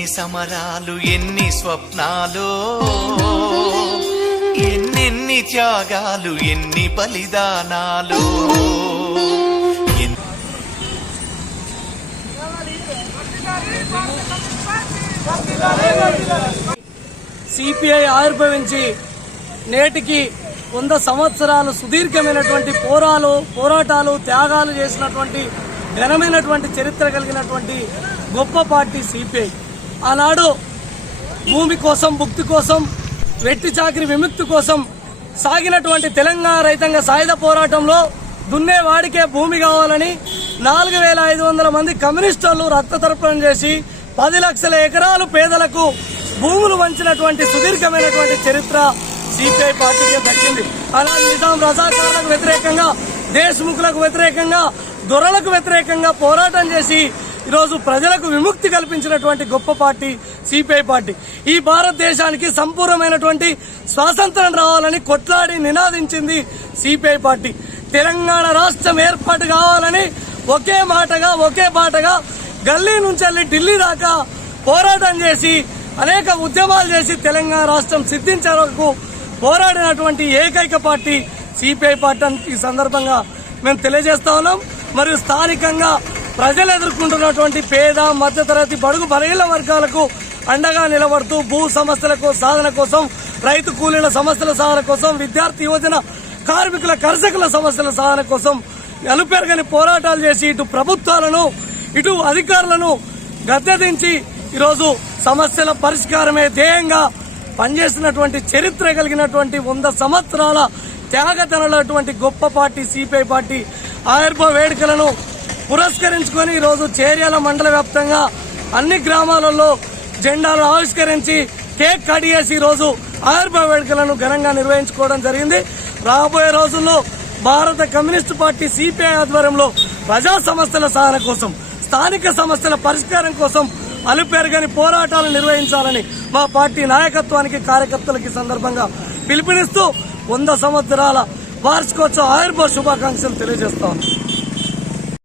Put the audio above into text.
ఎన్ని సమరాలు ఎన్ని స్వప్నాలు ఎన్నెన్ని త్యాగాలు ఎన్ని బలిదానాలు. సిపిఐ ఆవిర్భవించి నేటికి వంద సంవత్సరాలు సుదీర్ఘమైనటువంటి పోరాలు పోరాటాలు త్యాగాలు చేసినటువంటి ఘనమైనటువంటి చరిత్ర కలిగినటువంటి గొప్ప పార్టీ సిపిఐ. ఆనాడు భూమి కోసం భుక్తి కోసం వెట్టి చాకిరి విముక్తి కోసం సాగినటువంటి తెలంగాణ రైతాంగ సాయుధ పోరాటంలో దున్నేవాడికే భూమి కావాలని నాలుగు వేల ఐదు వందల మంది కమ్యూనిస్టులు రక్త తర్పణం చేసి పది లక్షల ఎకరాలు పేదలకు భూములు వంచినటువంటి సుదీర్ఘమైనటువంటి చరిత్ర సిపిఐ పార్టీకి దక్కింది. అలాగే నిజాం రజాకారులకు వ్యతిరేకంగా దేశముఖులకు వ్యతిరేకంగా దొరలకు వ్యతిరేకంగా పోరాటం చేసి ఈరోజు ప్రజలకు విముక్తి కల్పించినటువంటి గొప్ప పార్టీ సిపిఐ పార్టీ. ఈ భారతదేశానికి సంపూర్ణమైనటువంటి స్వాతంత్రం రావాలని కొట్లాడి నినాదించింది సిపిఐ పార్టీ. తెలంగాణ రాష్ట్రం ఏర్పాటు కావాలని ఒకే మాటగా ఒకే బాటగా గల్లీ నుంచి వెళ్ళి ఢిల్లీ దాకా పోరాటం చేసి అనేక ఉద్యమాలు చేసి తెలంగాణ రాష్ట్రం సిద్ధించే వరకు పోరాడినటువంటి ఏకైక పార్టీ సిపిఐ పార్టీ అని ఈ సందర్భంగా మేము తెలియజేస్తా ఉన్నాం. మరియు స్థానికంగా ప్రజలు ఎదుర్కొంటున్నటువంటి పేద మధ్యతరగతి బడుగు బలహీన వర్గాలకు అండగా నిలబడుతూ భూ సమస్యలకు సాధన కోసం రైతు కూలీల సమస్యల సాధన కోసం విద్యార్థి యువజన కార్మికుల కర్షకుల సమస్యల సాధన కోసం నలుపెరగని పోరాటాలు చేసి ఇటు ప్రభుత్వాలను ఇటు అధికారులను గద్దెదించి ఈరోజు సమస్యల పరిష్కారమే ధ్యేయంగా పనిచేసినటువంటి చరిత్ర కలిగినటువంటి వంద సంవత్సరాల త్యాగతనటువంటి గొప్ప పార్టీ సిపిఐ పార్టీ ఆయుర్భ వేడుకలను పురస్కరించుకొని ఈరోజు చేర్యాల మండల వ్యాప్తంగా అన్ని గ్రామాలలో జెండాలను ఆవిష్కరించి కేక్ కట్ చేసి ఈరోజు ఆవిర్భావ వేడుకలను ఘనంగా నిర్వహించుకోవడం జరిగింది. రాబోయే రోజుల్లో భారత కమ్యూనిస్టు పార్టీ సిపిఐ ఆధ్వర్యంలో ప్రజా సమస్యల సాధన కోసం స్థానిక సమస్యల పరిష్కారం కోసం అలుపెరగని పోరాటాలు నిర్వహించాలని మా పార్టీ నాయకత్వానికి కార్యకర్తలకి సందర్భంగా పిలుపునిస్తూ వంద సంవత్సరాల వార్షికోత్సవ ఆయుర్భ శుభాకాంక్షలు తెలియజేస్తాను